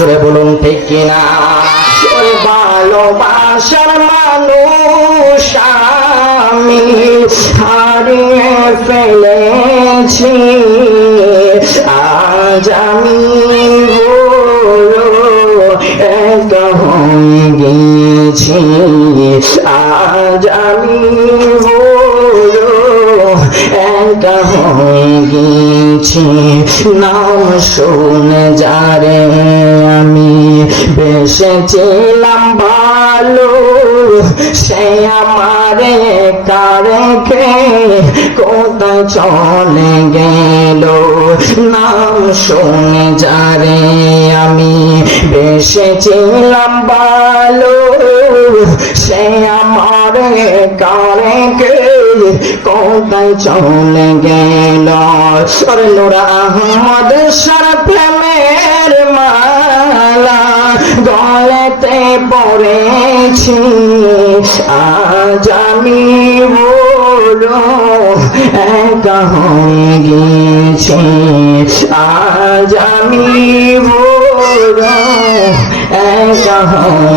জোরে বলুন ঠিক কিনা? ভালোবাসার মানুষ আমি হারিয়ে ফেলেছি। আজ আমি গেছি আজ আমি একা হয়ে গেছি নাম শুনে যারে বেসেছিলাম ভালো সে আমারে কারেকে কোথায় চলে গেল? নাম শুনে যারে আমি বেসেছিলাম ভালো সে আমারে কারেকে কোথায় চলে গেল? সরে নোরা আহমদ, সর প্রেমের মালা তে পড়েছি আজ আমি বলো একা হয়ে গেছি আজ আমি বলো একা হয়ে